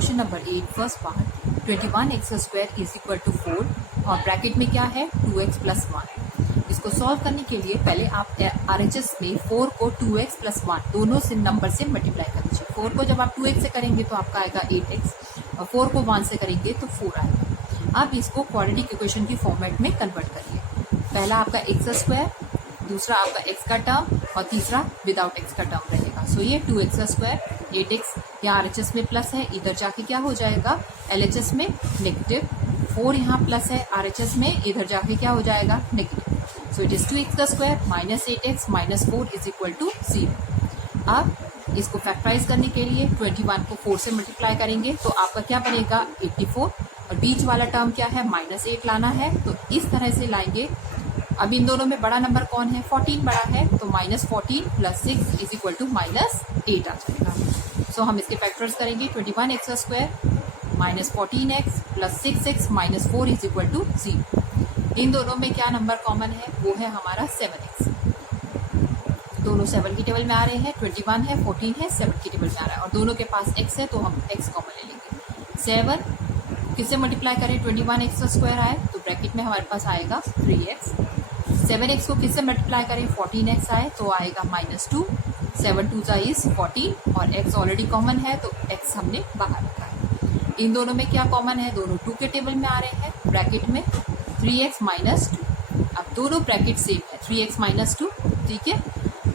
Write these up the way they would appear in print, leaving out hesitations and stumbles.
Question number 8 first part 21x square is equal to 4 और bracket में क्या है 2x प्लस 1। इसको सॉल्व करने के लिए पहले आप RHS में 4 को 2x प्लस 1 दोनों से नंबर से मल्टीप्लाई कर दीजिए। 4 को जब आप 2x से करेंगे तो आपका आएगा 8x और 4 को 1 से करेंगे तो 4 आएगा। अब इसको क्वाड्रेटिक इक्वेशन की फॉर्मेट में कन्वर्ट करिए। पहला आपका एक्स स्क्वायर, दूसरा आपका x का टर्म और तीसरा विदाउट x का टर्म रहेगा। सो ये 2x स्क्वायर 8x यहाँ RHS में प्लस है, इधर जाके क्या हो जाएगा LHS में नेगेटिव। 4 यहाँ प्लस है RHS में, इधर जाके क्या हो जाएगा negative. So it is 2x square minus 8x minus 4 is equal to 0। अब इसको फैक्टराइज करने के लिए 21 को 4 से मल्टीप्लाई करेंगे तो आपका क्या बनेगा 84 और बीच वाला टर्म क्या है -8 लाना है। तो इस तरह से लाएंगे। अब इन दोनों में बड़ा नंबर कौन है 14 बड़ा है, तो -14 प्लस 6 इज इक्वल टू -8 आ जाएगा। सो हम इसके फैक्टर्स करेंगे 21x square minus 14x plus 6x minus 4 is equal to 0। इन दोनों में क्या नंबर कॉमन है वो है हमारा 7x। दोनों 7 की टेबल में आ रहे हैं, 21 है 14 है 7 की टेबल में आ रहा है और दोनों के पास x है तो हम x कॉमन ले लेंगे। 7 किससे मल्टीप्लाई करें 21x स्क्वायर आए तो ब्रैकेट में हमारे पास आएगा 3x। 7x को किससे मल्टीप्लाई करें 14x आए तो आएगा -2। 7 2 इज 14 और x ऑलरेडी कॉमन है तो x हमने बाहर रखा है। इन दोनों में क्या कॉमन है, दोनों 2 के टेबल में आ रहे हैं ब्रैकेट में 3x माइनस 2। अब दोनों ब्रैकेट सेम है 3x माइनस 2, ठीक है,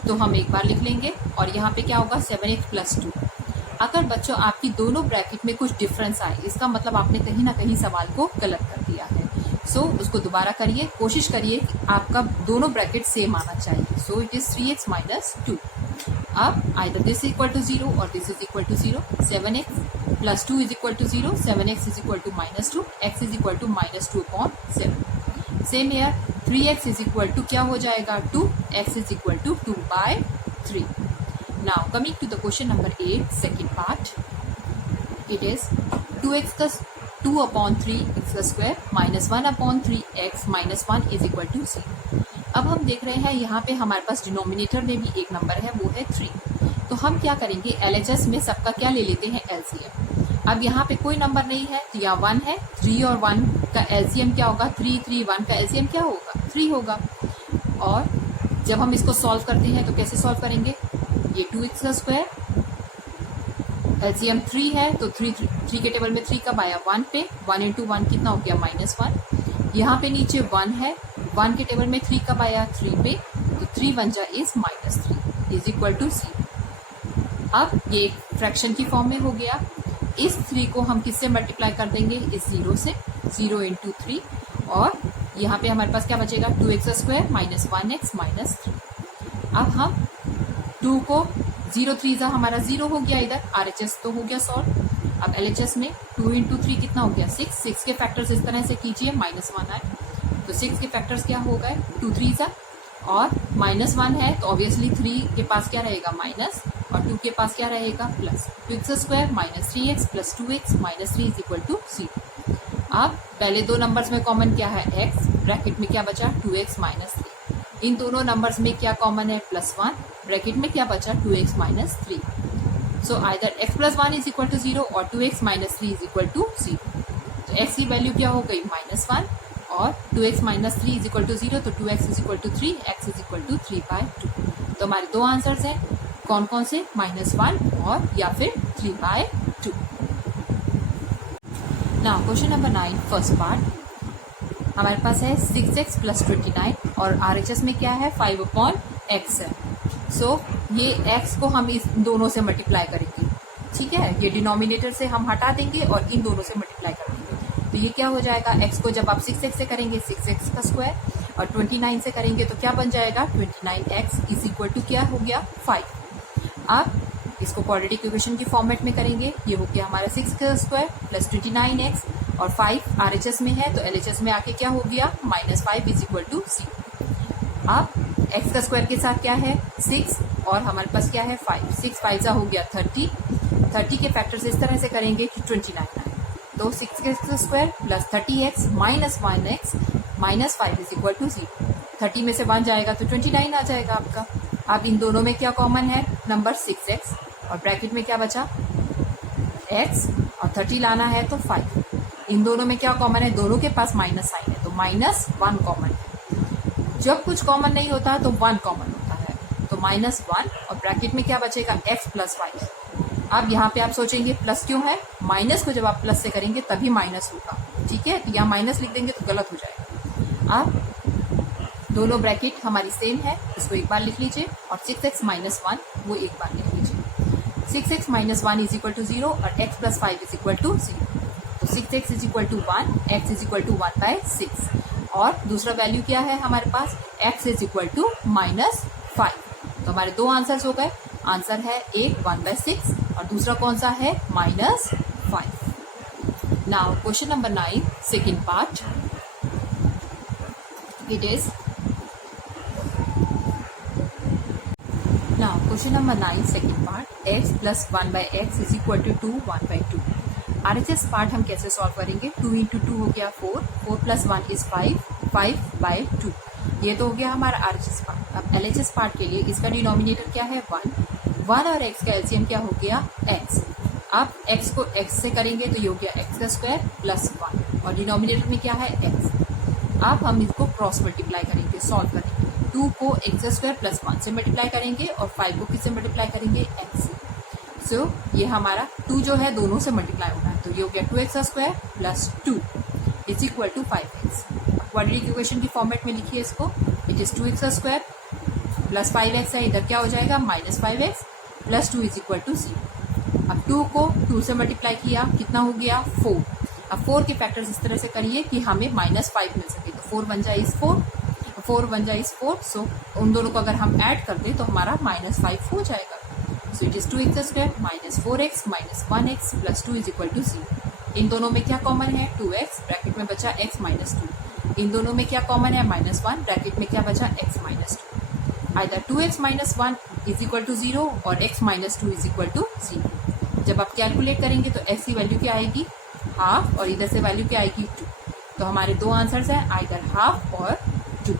तो हम एक बार लिख लेंगे और यहाँ पे क्या होगा 7x प्लस 2। अगर बच्चों आपकी दोनों ब्रैकेट में कुछ डिफरेंस आए इसका मतलब आपने कहीं ना कहीं सवाल को गलत कर दिया है। सो उसको दोबारा करिए, कोशिश करिए कि आपका दोनों ब्रैकेट सेम आना चाहिए। So it is 3x minus 2। अब आइदर दिस इक्वल टू 0 और this is equal to 0। 7x plus 2 is equal to 0, 7x is equal to -2, x is equal to -2/7। Same here 3x is equal to क्या हो जाएगा 2, x is equal to 2/3। Now coming to the question number 8 second part, it is 2/3x square minus 1/3x minus 1 is equal to 0। अब हम देख रहे हैं यहाँ पे हमारे पास डिनोमिनेटर में भी एक नंबर है वो है 3। तो हम क्या करेंगे LHS में सबका क्या ले लेते हैं LCM। अब यहाँ पे कोई नंबर नहीं है तो यहाँ 1 है, 3 और 1 का LCM क्या होगा 3, 3 1 का LCM क्या होगा 3 होगा। और जब हम इसको सॉल्व करते हैं तो कैसे सॉल्व करेंगे, ये 2x स्क्वायर LCM 3 है तो 3 के टेबल में 3 कब आया 1 पे, 1 इंटू 1 कितना हो गया -1। यहाँ पे नीचे 1 है, 1 के टेबल में 3 कब आया 3 पे, तो 3 1 जा इज -3 इज इक्वल टू 0। अब ये एक फ्रैक्शन की फॉर्म में हो गया। इस 3 को हम किससे मल्टीप्लाई कर देंगे इस 0 से, 0 इंटू 3 और यहाँ पे हमारे पास क्या बचेगा 2x square minus 1x minus 3। अब हम 2 को 0 3 हमारा 0 हो गया, इधर RHS तो हो गया सॉल्व। अब LHS में 2 इंटू 3 कितना हो गया 6, 6 के फैक्टर्स इस तरह से कीजिए -1 आए तो 6 के फैक्टर्स क्या हो गए 2 3 और -1 है तो ऑब्वियसली 3 के पास क्या रहेगा माइनस और 2 के पास क्या रहेगा plus. 2x square minus 3x plus 2x minus 3 is equal to 0। अब पहले दो नंबर्स में कॉमन क्या है x, ब्रैकेट में क्या बचा 2x माइनस 3। इन दोनों नंबर्स में क्या कॉमन है +1, ब्रैकेट में क्या बचा 2x minus 3। So either x plus 1 is equal to 0 और 2x minus 3 is equal to 0। तो x की वैल्यू क्या हो गई -1 और 2x minus 3 is equal to 0 तो 2x is equal to 3, x is equal to 3/2। तो हमारे दो आंसर्स हैं कौन कौन से -1 और या फिर 3/2। Now question number 9 first part हमारे पास है 6x प्लस 29 और RHS में क्या है 5/x है। सो ये x को हम इस दोनों से मल्टीप्लाई करेंगे, ठीक है, ये डिनोमिनेटर से हम हटा देंगे और इन दोनों से मल्टीप्लाई करेंगे तो ये क्या हो जाएगा x को जब आप 6x से करेंगे 6x का स्क्वायर और 29 से करेंगे तो क्या बन जाएगा 29x इज इक्वल टू क्या हो गया 5। अब इसको क्वाड्रेटिक इक्वेशन की फॉर्मेट में करेंगे, ये हो गया हमारा 6 का स्क्वायर प्लस 29x और 5 RHS में है तो LHS में आके क्या हो गया -5 इज इक्वल टू 0। अब x का स्क्वायर के साथ क्या है 6 और हमारे पास क्या है 5, 6 5 हो गया 30, 30 के फैक्टर्स इस तरह से करेंगे कि 29 आए तो 6x square plus 30x minus 1x minus 5 is equal to 0। 30 में से 1 जाएगा तो 29 आ जाएगा आपका। अब इन दोनों में क्या कॉमन है नंबर 6x और ब्रैकेट में क्या बचा x और 30 लाना है तो 5। इन दोनों में क्या कॉमन है, दोनों के पास माइनस साइन है तो -1 कॉमन है। जब कुछ कॉमन नहीं होता तो 1 कॉमन होता है, तो -1 और ब्रैकेट में क्या बचेगा x + 5। अब यहाँ पे आप सोचेंगे प्लस क्यों है, माइनस को जब आप प्लस से करेंगे तभी माइनस होगा, ठीक है। तो यहाँ माइनस लिख देंगे तो गलत हो जाएगा। अब दोनों ब्रैकेट हमारी सेम है, इसको एक बार लिख लीजिए, और 6x - 1 वो एक बार लिख लीजिए। 6x - 1 = 0 और x + 5 = 0। तो 6x = 1, x = 1/6। और दूसरा वैल्यू क्या है हमारे पास, x = -5। तो हमारे दो आंसर्स हो गए। आंसर है एक 1/6 और दूसरा कौन सा है, -5। Now question number 9 second part, it is now question number 9 second part, x + 1/x = 2 1/2। RHS part हम कैसे सॉल्व करेंगे, 2 × 2 हो गया 4, 4 + 1 = 5, 5/2। ये तो हो गया हमारा RHS पार्ट। अब LHS पार्ट के लिए इसका डिनोमिनेटर क्या है, 1 और x का एलसीएम क्या हो गया, x। अब x को x से करेंगे तो ये हो गया x² + 1 और डिनोमिनेटर में क्या है, x। अब हम इसको क्रॉस मल्टीप्लाई करेंगे, सॉल्व करेंगे। 2 को x² + 1 से मल्टीप्लाई करेंगे और 5 को किससे मल्टीप्लाई करेंगे, x से। सो ये हमारा 2 जो है दोनों से मल्टीप्लाई होना है, तो ये हो गया 2x² + 2 = 5x। क्वाड्रेटिक इक्वेशन की फॉर्मेट में लिखिए इसको, इट इज 2x² + 5x है, इधर क्या हो जाएगा, -5x + 2 = 0। अब 2 को 2 से मल्टीप्लाई किया, कितना हो गया, 4। अब 4 के फैक्टर्स इस तरह से करिए कि हमें -5 मिल सके, तो 4 × 1 = 4, 4 × 1 = 4। सो उन दोनों को अगर हम ऐड कर दें तो हमारा -5 हो जाएगा। सो it is 2x² - 4x - 1x + 2 = 0। इन दोनों में क्या कॉमन है, 2x, ब्रैकेट में बचा x - 2। इन दोनों में क्या कॉमन है, -1, ब्रैकेट में क्या बचा, x - 2। आइदर 2x - 1 = 0 और x - 2 = 0। जब आप कैलकुलेट करेंगे तो x की वैल्यू क्या आएगी, हाफ, और इधर से वैल्यू क्या आएगी, 2। तो हमारे दो आंसर्स हैं, आइदर हाफ और 2।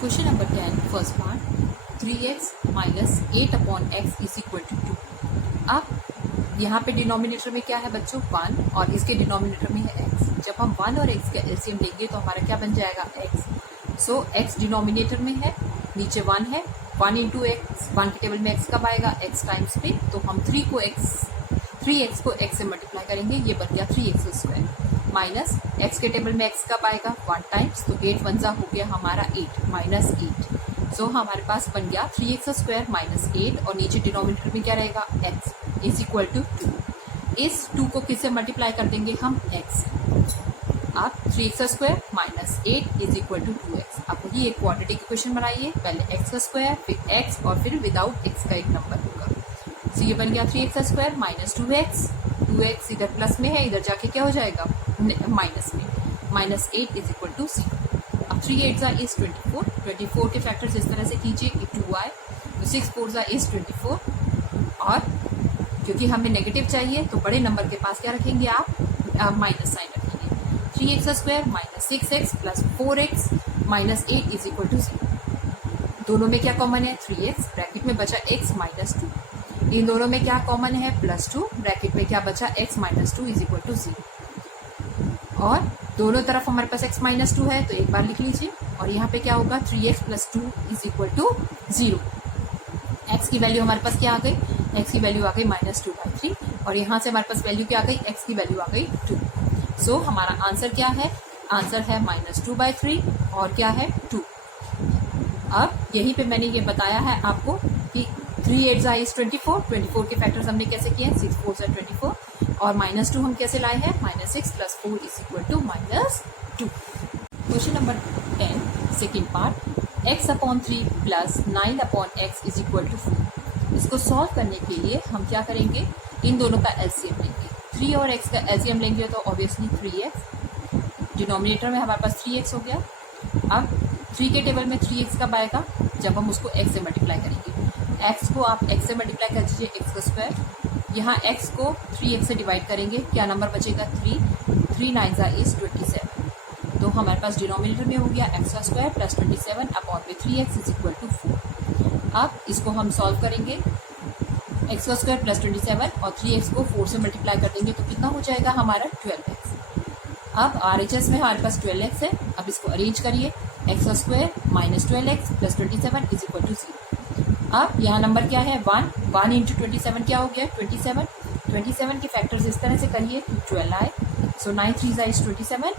Question number 10 first part, 3x - 8/x = 2। अब यहाँ पे डिनोमिनेटर में क्या है बच्चों, 1 और इसके डिनोमिनेटर में है x। जब हम 1 और x का एलसीएम लेंगे तो हमारा क्या बन जाएगा, x। सो x डिनोमिनेटर में है, नीचे 1 है, 1 × x, 1 के टेबल में x कब आएगा, x टाइम्स पे। तो हम 3x को x से मल्टीप्लाई करेंगे, ये बन गया 3x² माइनस x के टेबल में x कब आएगा, 1 टाइम्स, तो 8 1 हो गया हमारा 8 -8। सो हमारे पास बन गया 3x² - 8 और नीचे डिनोमिनेटर में क्या रहेगा, x = 2। इस 2 को किससे मल्टीप्लाई कर देंगे हम, x। अब 3x² - 8 = 2x। आप वही एक क्वाड्रेटिक इक्वेशन बनाइए, पहले x² फिर x और फिर विदाउट x का एक नंबर होगा। तो ये बन गया 3x² - 2x, 2x इधर प्लस में है, इधर जाके क्या हो जाएगा, माइनस में, -8 = 0। अब 3 8 = 24, 24 के फैक्टर्स इस तरह से कीजिए कि 2 आए, तो 6 4 = 24। और क्योंकि हमें नेगेटिव चाहिए तो बड़े नंबर के पास क्या रखेंगे आप, माइनस साइन रखेंगे। 3x² - 6x + 4x - 8 = 0। दोनों में क्या कॉमन है, 3x, ब्रैकेट में बचा x - 2। इन दोनों में क्या कॉमन है, +2, ब्रैकेट में क्या बचा, x - 2 = 0। और दोनों तरफ हमारे पास x - 2 है, तो एक बार लिख लीजिए, और यहाँ पे क्या होगा, 3x + 2 = 0। x की वैल्यू हमारे पास क्या आ गई, x की वैल्यू आ गई -2/3, और यहाँ से हमारे पास वैल्यू क्या आ गई, x की वैल्यू आ गई 2। सो हमारा आंसर क्या है, आंसर है -2/3 और क्या है, 2। अब यहीं पे मैंने ये बताया है आपको कि 3 8 = 24, 24 के फैक्टर्स हमने कैसे किए हैं, 6 4 = 24, और -2 हम कैसे लाए हैं, -6 + 4 = -2। Question number 10 second part, x/3 + 9/x = 4। इसको सॉल्व करने के लिए हम क्या करेंगे, इन दोनों का एलसीएम लेंगे। 3 और x का एलसीएम लेंगे तो ऑब्वियसली 3x, डिनोमिनेटर में हमारे पास 3x हो गया। अब 3 के टेबल में 3x कब आएगा, जब हम उसको x से मल्टीप्लाई करेंगे। x को आप x से मल्टीप्लाई कर दीजिए, x²। यहाँ x को 3x से डिवाइड करेंगे, क्या नंबर बचेगा, 3, 3 9 = 27। तो हमारे पास डिनोमिनेटर में हो गया x² + 27/3x = 4। अब इसको हम सॉल्व करेंगे, एक्स का स्क्वायर प्लस 27 और 3x को 4 से मल्टीप्लाई कर देंगे तो कितना हो जाएगा हमारा 12x। अब RHS में हमारे पास 12x है। अब इसको अरेंज करिए, एक्स का square minus 12x plus 27 is equal to 0। अब यहाँ नंबर क्या है 1 इंटू 27 क्या हो गया 27 के फैक्टर्स इस तरह से करिए 12 आए। सो 9 3 इज 27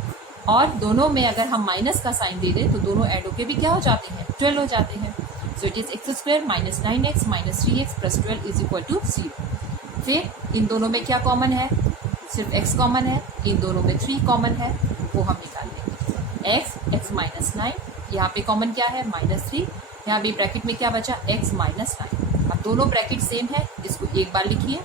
और दोनों में अगर हम माइनस का साइन दे दें तो दोनों ऐड होके भी क्या हो जाते हैं 12 हो जाते हैं। So it is x square minus 9x minus 3x plus 12 is equal to 0। फिर इन दोनों में क्या कॉमन है, सिर्फ x कॉमन है, इन दोनों में 3 कॉमन है, वो हम निकाल लेंगे। x माइनस 9, यहाँ पे कॉमन क्या है माइनस 3, यहाँ भी ब्रैकेट में क्या बचा x माइनस 9। अब दोनों ब्रैकेट सेम है, इसको एक बार लिखिए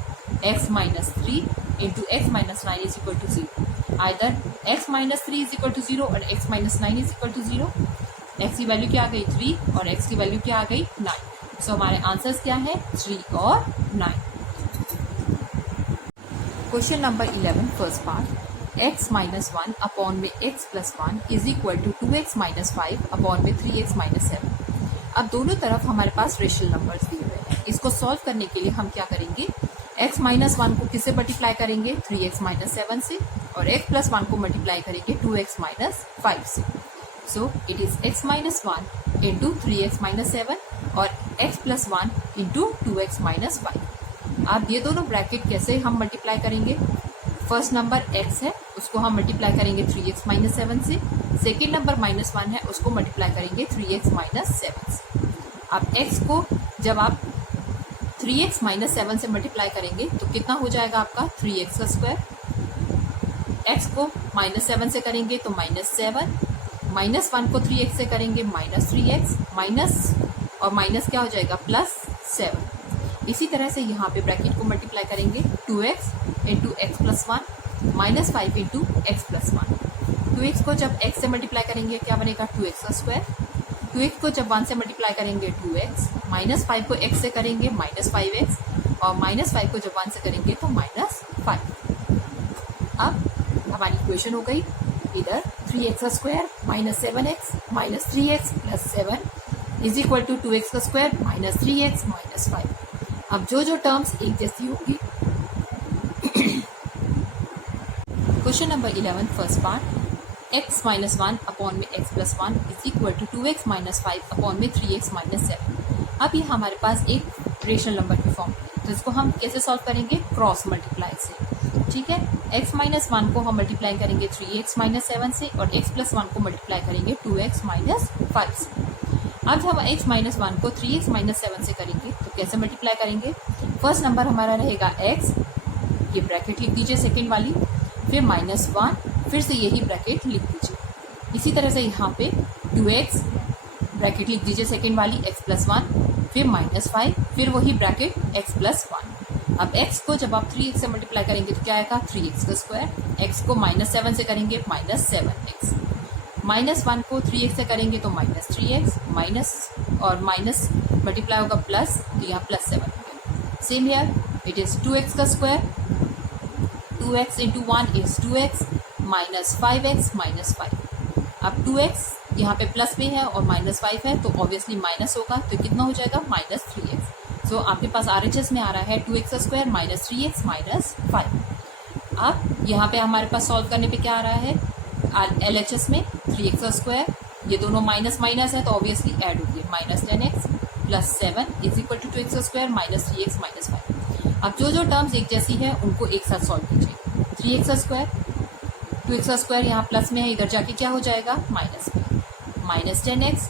x minus 3 into x minus 9 is equal to 0। Either x minus 3 is equal to 0 और x minus 9 is equal to 0। x की वैल्यू क्या आ गई 3 और x की वैल्यू क्या आ गई 9। सो हमारे आंसर्स क्या है 3 और 9। Question number 11 first part, x minus 1 upon में x plus 1 is equal to 2x minus 5 upon में 3x माइनस 7। अब दोनों तरफ हमारे पास रेशनल नंबर्स दिए हुए हैं। इसको सॉल्व करने के लिए हम क्या करेंगे, x माइनस 1 को किससे मल्टीप्लाई करेंगे 3x माइनस 7 से और x प्लस 1 को मल्टीप्लाई करेंगे 2x माइनस 5 से। सो it is x minus 1 into 3x minus 7 और x plus 1 into 2x minus 5। अब ये दोनों ब्रैकेट कैसे हम मल्टीप्लाई करेंगे, फर्स्ट नंबर x है उसको हम मल्टीप्लाई करेंगे 3x माइनस 7 से, सेकेंड नंबर माइनस 1 है उसको मल्टीप्लाई करेंगे 3x माइनस 7 से। अब x को जब आप 3x माइनस 7 से मल्टीप्लाई करेंगे तो कितना हो जाएगा आपका 3x का स्क्वायर। x को माइनस 7 से करेंगे तो माइनस 7, माइनस 1 को 3x से करेंगे माइनस 3x, माइनस और माइनस क्या हो जाएगा प्लस 7। इसी तरह से यहाँ पे ब्रैकेट को मल्टीप्लाई करेंगे 2x into x plus 1 minus 5 into x plus 1। 2x को जब x से मल्टीप्लाई करेंगे क्या बनेगा 2x का स्क्वायर। 2x को जब 1 से मल्टीप्लाई करेंगे 2x, माइनस 5 को x से करेंगे माइनस 5x और माइनस 5 को जब 1 से करेंगे तो माइनस 5। अब हमारी इक्वेशन हो गई इधर 3x का square minus 7x minus 3x plus 7 is equal to 2x का स्क्वायर माइनस 3x माइनस 5। अब जो टर्म्स एक जैसी होगी। Question number 11 first part, x minus 1 upon में x plus 1 is equal to 2x minus 5 upon में 3x minus 7। अब ये हमारे पास एक रेशनल नंबर की फॉर्म है तो इसको हम कैसे सॉल्व करेंगे क्रॉस मल्टीप्लाई से। ठीक है, x माइनस 1 को हम मल्टीप्लाई करेंगे 3x माइनस 7 से और x प्लस 1 को मल्टीप्लाई करेंगे 2x माइनस 5 से। अब हम x माइनस 1 को 3x माइनस 7 से करेंगे तो कैसे मल्टीप्लाई करेंगे, फर्स्ट नंबर हमारा रहेगा x, ये ब्रैकेट लिख दीजिए सेकेंड वाली, फिर माइनस 1, फिर से यही ब्रैकेट लिख दीजिए। इसी तरह से यहाँ पे 2x ब्रैकेट लिख दीजिए सेकेंड वाली x प्लस 1, फिर माइनस 5, फिर वही ब्रैकेट x प्लस 1। अब x को जब आप 3x से मल्टीप्लाई करेंगे तो क्या आएगा 3x का स्क्वायर, x को माइनस 7 से करेंगे माइनस 7x, माइनस 1 को 3x से करेंगे तो माइनस 3x, माइनस और माइनस मल्टीप्लाई होगा प्लस तो यहाँ plus 7। Same here it is 2x का square, 2x into 1 is 2x minus 5x minus 5। अब 2x यहाँ पे प्लस में है और माइनस 5 है तो ऑब्वियसली माइनस होगा तो कितना हो जाएगा माइनस 3x। सो आपके पास RHS में आ रहा है 2x का स्क्वायर माइनस 3x माइनस 5। अब यहाँ पे हमारे पास सॉल्व करने पे क्या आ रहा है LHS में 3x का स्क्वायर, ये दोनों माइनस माइनस है तो ऑब्वियसली ऐड होगी minus 10x plus 7 is equal to 2x का स्क्वायर माइनस 3x माइनस 5। अब जो टर्म्स एक जैसी है उनको एक साथ सॉल्व कीजिए। 3x का स्क्वायर 2x का स्क्वायर यहाँ प्लस में है, इधर जाके क्या हो जाएगा माइनस में, माइनस 10x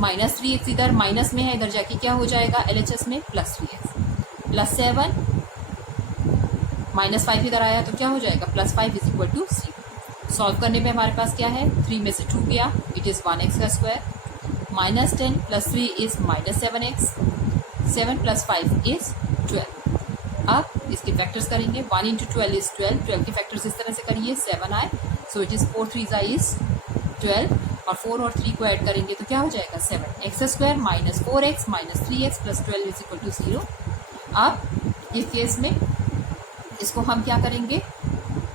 माइनस 3x इधर माइनस में है, इधर जाके क्या हो जाएगा LHS में प्लस 3x प्लस 7 माइनस 5 इधर आया तो क्या हो जाएगा plus 5 is equal to 0। Solve करने पे हमारे पास क्या है 3 में से 2 गया, इट इज 1x का square minus 10 plus 3 is minus 7x, 7 plus 5 is 12। अब इसके फैक्टर्स करेंगे 1 इंटू 12 इज 12, 12 के फैक्टर्स इस तरह से करिए 7 आए, सो इट इज 4 3 इज 12 और 4 और 3 को ऐड करेंगे तो क्या हो जाएगा 7 x square minus 4x minus 3x plus 12 is equal to 0। अब इस केस में इसको हम क्या करेंगे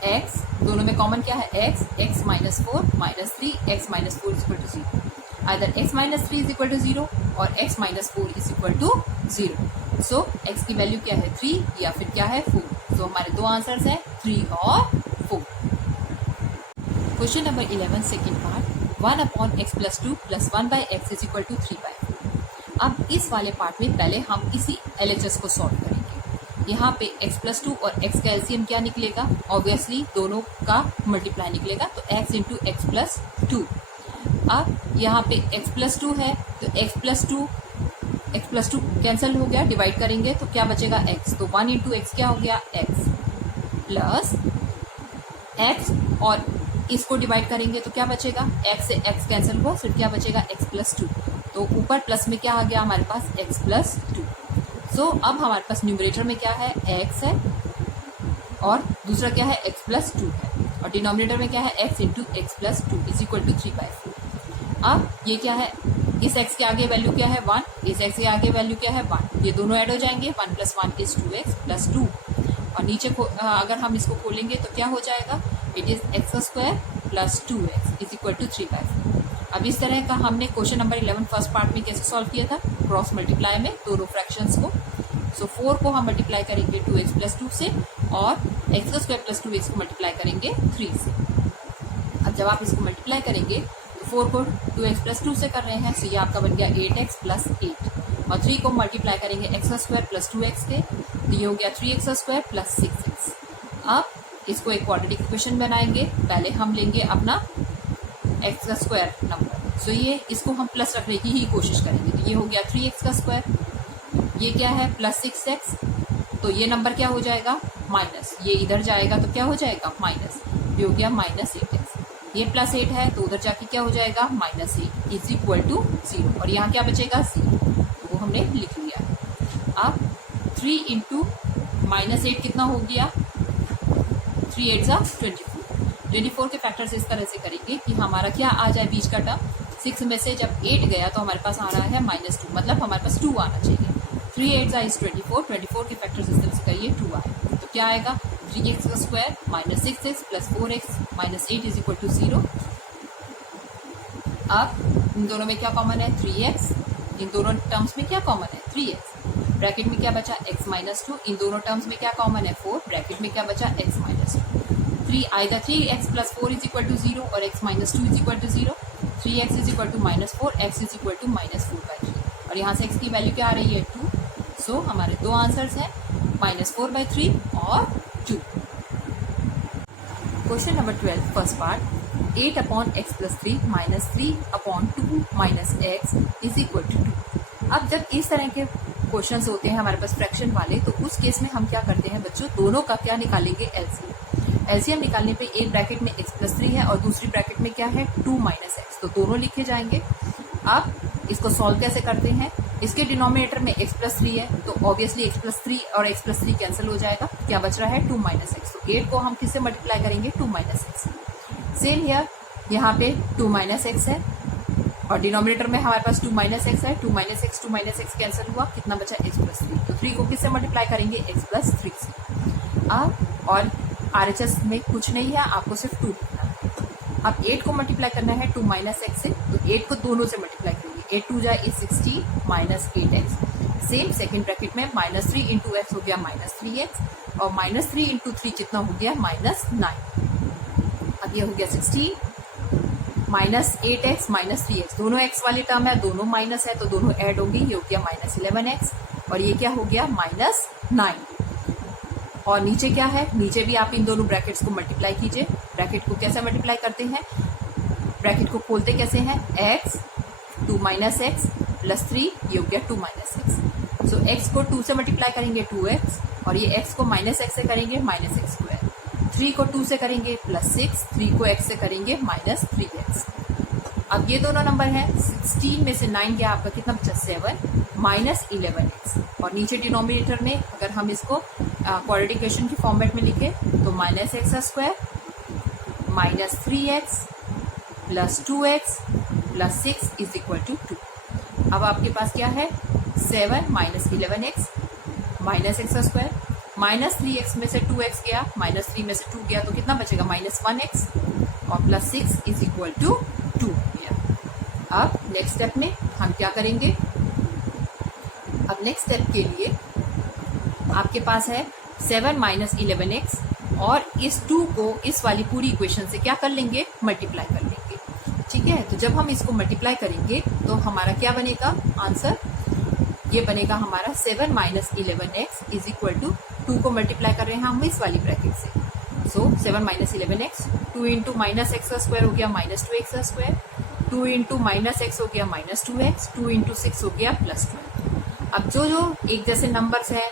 x, दोनों में कॉमन क्या है x minus 4 minus 3 x minus 4 is equal to 0। Either x minus 3 is equal to 0 और x minus 4 is equal to 0। So x की वैल्यू क्या है 3 या फिर क्या है 4। सो हमारे दो आंसर्स हैं 3 और 4। Question number 11 second part 1/x+2 + 1/x = 3/4। अब इस वाले पार्ट में पहले हम इसी LHS को सॉल्व करेंगे। यहाँ पे x+2 और x का एलसीएम क्या निकलेगा, ऑब्वियसली दोनों का मल्टीप्लाई निकलेगा, तो x इंटू x+2। अब यहाँ पे x+2 है तो x+2 कैंसिल हो गया, डिवाइड करेंगे तो क्या बचेगा x, तो 1 इंटू x क्या हो गया x प्लस x, और इसको डिवाइड करेंगे तो क्या बचेगा, x से x कैंसिल हुआ, फिर क्या बचेगा x+2, तो ऊपर प्लस में क्या आ गया हमारे पास x+2। सो अब हमारे पास न्यूमरेटर में क्या है x है और दूसरा क्या है x+2 है, और डिनोमिनेटर में क्या है x इंटू x+2 = 3/4। अब ये क्या है, इस x के आगे वैल्यू क्या है 1, इस x के आगे वैल्यू क्या है 1, ये दोनों ऐड हो जाएंगे, 1 + 1 = 2x + 2, और नीचे अगर हम इसको खोलेंगे तो क्या हो जाएगा, इट इज x² + 2x = 3/4। अब इस तरह का हमने क्वेश्चन नंबर 11 फर्स्ट पार्ट में कैसे सॉल्व किया था, क्रॉस मल्टीप्लाई में दोनों फ्रैक्शंस को। सो 4 को हम मल्टीप्लाई करेंगे 2x + 2 से, और x² + 2x को मल्टीप्लाई करेंगे 3 से। अब जब आप इसको मल्टीप्लाई करेंगे तो 4 को 2x + 2 से कर रहे हैं, सो ये आपका बन गया 8x + 8, और 3 को मल्टीप्लाई करेंगे x² + 2x के, तो ये हो गया 3x² + 6x। अब इसको एक क्वाड्रेटिक इक्वेशन बनाएंगे, पहले हम लेंगे अपना x² नंबर, सो ये इसको हम प्लस रखने की ही कोशिश करेंगे, तो ये हो गया 3x², ये क्या है प्लस 6x, तो ये नंबर क्या हो जाएगा माइनस, ये इधर जाएगा तो क्या हो जाएगा माइनस, ये हो गया -8x, ये +8 है तो उधर जाके क्या हो जाएगा -8 = 0, और यहाँ क्या बचेगा 0, तो वो हमने लिख लिया। अब 3 इंटू -8 कितना हो गया, 3 8 = 24 के फैक्टर्स इस तरह से करेंगे कि हमारा क्या आ जाए बीच का टर्म, 6 में से जब 8 गया तो हमारे पास आ रहा है -2, मतलब हमारे पास 2 आना चाहिए। 3 8 = 24 के फैक्टर्स इस तरह से करिए 2 आए, तो क्या आएगा 3x² - 6x + 4x - 8 = 0। अब इन दोनों में क्या कॉमन है 3x, इन दोनों टर्म्स में क्या कॉमन है 3x, ब्रैकेट में क्या बचा x - 2, इन दोनों टर्म्स में क्या कॉमन है 4, ब्रैकेट में क्या बचा x - 2। 3x + 4 = 0 और x - 2 = 0, 3x = -4, x = -4/3, और यहाँ से x की वैल्यू क्या आ रही है 2। सो हमारे दो आंसर्स हैं -4/3 और 2। Question number 12 first part 8/x + 3 - 3/2 - x = 2। अब जब इस तरह के क्वेश्चंस होते हैं हमारे पास फ्रैक्शन वाले, तो उस केस में हम क्या करते हैं बच्चों, दोनों का क्या निकालेंगे एलसीएम निकालने पे एक ब्रैकेट में x + 3 है और दूसरी ब्रैकेट में क्या है 2 - x, तो दोनों लिखे जाएंगे। अब इसको सॉल्व कैसे करते हैं, इसके डिनोमिनेटर में x + 3 है तो ऑब्वियसली x + 3 और x + 3 कैंसिल हो जाएगा, क्या बच रहा है 2 - x, तो 8 को हम किससे मल्टीप्लाई करेंगे 2 - x। सेम हियर, यहाँ पे 2 - x है और डिनोमिनेटर में हमारे पास 2 - x है, 2 - x कैंसिल हुआ, कितना बचा x + 3, तो 3 को किससे मल्टीप्लाई करेंगे x + 3 से। अब और RHS में कुछ नहीं है, आपको सिर्फ 2 लिखना है। अब 8 को मल्टीप्लाई करना है 2 - x से, तो 8 को दोनों से मल्टीप्लाई करेंगे, 8 2 = 16 -8x, सेम सेकेंड ब्रैकेट में -3 इंटू x हो गया -3x, और -3 इंटू 3 कितना हो गया -9। अब ये हो गया 16 -8x -3x, दोनों x वाली टर्म है, दोनों माइनस है तो दोनों ऐड होंगी, ये हो गया -11x, और ये क्या हो गया -9। और नीचे क्या है, नीचे भी आप इन दोनों ब्रैकेट्स को मल्टीप्लाई कीजिए। ब्रैकेट को कैसे मल्टीप्लाई करते हैं, ब्रैकेट को खोलते कैसे हैं, x 2 - x + 3, ये हो गया 2 - x, सो x को 2 से मल्टीप्लाई करेंगे 2x, और ये x को -x से करेंगे -x², 3 को 2 से करेंगे +6, 3 को x से करेंगे -3x। अब ये दोनों नंबर हैं, 16 में से 9 गया आपका, कितना बचा 7 -11x, और नीचे डिनोमिनेटर में अगर हम इसको क्वाड्रेटिक इक्वेशन की फॉर्मेट में लिखे तो -x² - 3x + 2x + 6 = 2। अब आपके पास क्या है 7 - 11x -x² -3x में से 2x गया, -3 में से 2 गया तो कितना बचेगा -1x, और +6 = 2 गया। अब नेक्स्ट स्टेप में हम क्या करेंगे, अब नेक्स्ट स्टेप के लिए आपके पास है 7 माइनस 11x और इस 2 को इस वाली पूरी इक्वेशन से क्या कर लेंगे, मल्टीप्लाई कर लेंगे। ठीक है, तो जब हम इसको मल्टीप्लाई करेंगे तो हमारा क्या बनेगा आंसर, ये बनेगा हमारा 7 minus 11x is equal to 2 को मल्टीप्लाई कर रहे हैं हम इस वाली ब्रैकेट से। सो 7 minus 11x, 2 into minus x का स्क्वायर हो गया माइनस 2x का स्क्वायर, 2 इंटू माइनस एक्स हो गया माइनस 2x, 2 इंटू 6 हो गया प्लस 12। अब जो जो एक जैसे नंबर्स हैं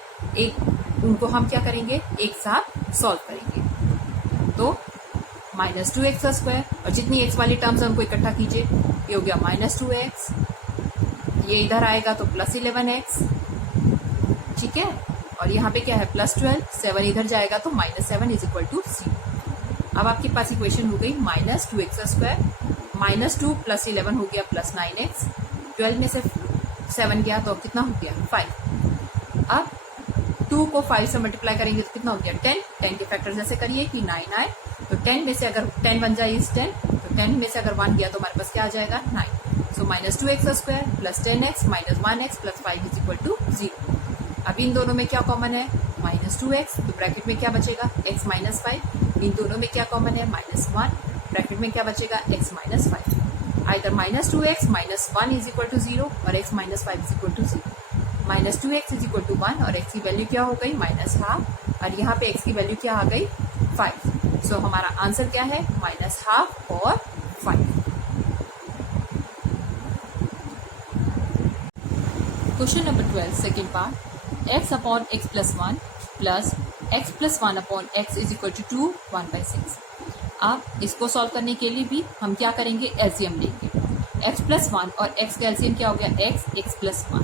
उनको हम क्या करेंगे, एक साथ सॉल्व करेंगे। तो माइनस 2x का स्क्वायर और जितनी x वाली टर्म्स है उनको इकट्ठा कीजिए, ये हो गया माइनस 2x, ये इधर आएगा तो प्लस 11x। ठीक है, और यहाँ पे क्या है प्लस 12, 7 इधर जाएगा तो माइनस 7 इज इक्वल टू 0। अब आपके पास इक्वेशन हो गई माइनस 2x का स्क्वायर, माइनस 2 प्लस 11 हो गया प्लस 9x, 12 में से 7 गया तो कितना हो गया 5। अब 2 को 5 से मल्टीप्लाई करेंगे तो कितना हो गया 10, 10 के फैक्टर जैसे करिए कि 9 आए, तो 10 में से अगर 10 बन जाए इस 10, तो 10 में से अगर 1 गया तो हमारे पास क्या आ जाएगा 9। सो माइनस 2x का square plus 10x minus 1x plus 5 is equal to 0। अब इन दोनों में क्या कॉमन है माइनस 2x, तो ब्रैकेट में क्या बचेगा x माइनस 5। इन दोनों में क्या कॉमन है माइनस 1, ब्रैकेट में क्या बचेगा x minus 5। Either minus 2x minus 1 is equal to 0 और x minus 5 is equal to 0। Minus 2x is equal to 1 और x की वैल्यू क्या हो गई माइनस हाफ, और यहाँ पे x की वैल्यू क्या आ गई 5। सो हमारा आंसर क्या है माइनस हाफ और 5। Question number 12 second part, x upon x plus 1 plus x plus 1 upon x is equal to 2 1/6। अब इसको सॉल्व करने के लिए भी हम क्या करेंगे एलसीएम लेंगे। x प्लस 1 और x का एलसीएम क्या हो गया x प्लस 1।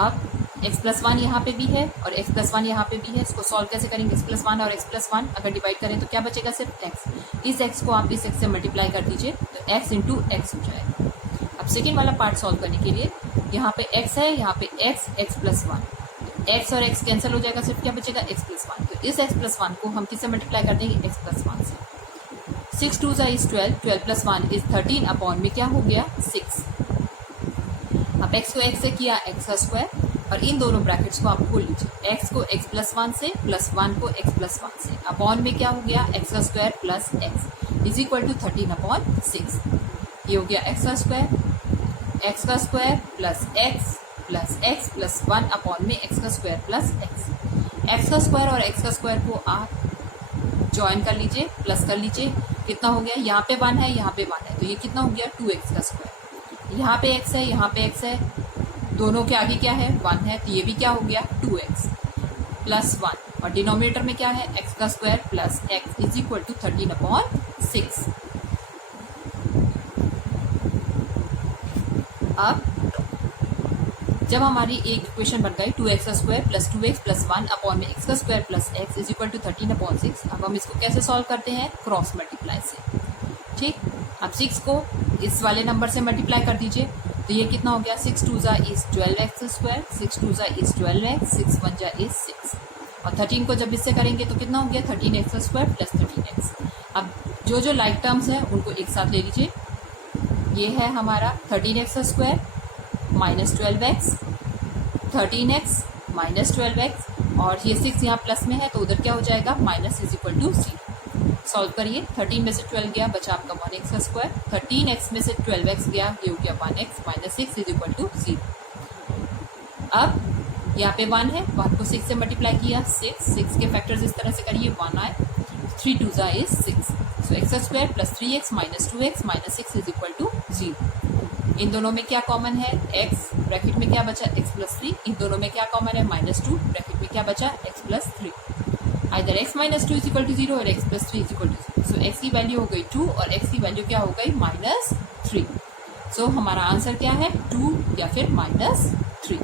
अब x प्लस 1 यहाँ पे भी है और x प्लस 1 यहाँ पे भी है, इसको सॉल्व कैसे करेंगे, x प्लस 1 और x प्लस 1 अगर डिवाइड करें तो क्या बचेगा सिर्फ x। इस x को आप इस x से मल्टीप्लाई कर दीजिए तो x इंटू एक्स हो जाएगा। अब सेकेंड वाला पार्ट सॉल्व करने के लिए यहाँ पे x है, यहाँ पे x प्लस 1, x और x कैंसिल हो जाएगा, सिर्फ क्या बचेगा x प्लस 1। तो इस x प्लस 1 को हम किससे मल्टीप्लाई कर देंगे x प्लस 1 से। 6 2 इज 12, 12 प्लस 1 इज 13 अपॉन में क्या हो गया 6। अब x को x से किया x का स्क्वायर और इन दोनों ब्रैकेट्स को आप खोल लीजिए, x को x प्लस 1 से प्लस 1 को x प्लस 1 से, अपॉन में क्या हो गया x का square plus x is equal to 13 upon 6। ये हो गया x का square plus x plus 1 upon में x का स्क्वायर प्लस x का स्क्वायर और x का स्क्वायर को आप ज्वाइन कर लीजिए, प्लस कर लीजिए, कितना हो गया, यहाँ पे 1 है यहाँ पे 1 है तो ये कितना हो गया 2x का स्क्वायर, यहाँ पे x है यहाँ पे x है, दोनों के आगे क्या है 1 है तो ये भी क्या हो गया 2x प्लस 1 और डिनोमिनेटर में क्या है x का square plus x is equal to 13 upon 6। अब जब हमारी एक इक्वेशन बन गई 2x का square plus 2x plus 1 upon में x का square plus x is equal to 13 upon 6। अब हम इसको कैसे सॉल्व करते हैं क्रॉस मल्टीप्लाई से। ठीक, अब 6 को इस वाले नंबर से मल्टीप्लाई कर दीजिए तो ये कितना हो गया 6 2 is 12x square, 6 2 is 12x, 6 1 is 6 और 13 को जब इससे करेंगे तो कितना हो गया 13x स्क्वायर प्लस 13x। अब जो जो लाइक टर्म्स हैं उनको एक साथ ले लीजिए, ये है हमारा 13x square minus 12x, 13x minus 12x और ये 6 यहाँ प्लस में है तो उधर क्या हो जाएगा minus is equal to 0। Solve करिए, 13 में से 12 गया बचा आपका 1x का स्क्वायर, 13x में से 12x गया ये हो गया 1x minus 6 is equal to 0। अब यहाँ पे 1 है, 1 को 6 से मल्टीप्लाई किया 6 के फैक्टर्स इस तरह से करिए 1 आए, 3 2 is 6, so x square plus 3x minus 2x minus 6 is equal to 0। इन दोनों में क्या कॉमन है x, ब्रैकेट में क्या बचा x प्लस 3, इन दोनों में क्या कॉमन है माइनस 2, ब्रैकेट में क्या बचा x plus 3। Either x minus 2 is equal to 0 और x plus 3 is equal to 0। So x की वैल्यू हो गई 2 और x की वैल्यू क्या हो गई माइनस 3। सो हमारा आंसर क्या है 2 या फिर माइनस 3।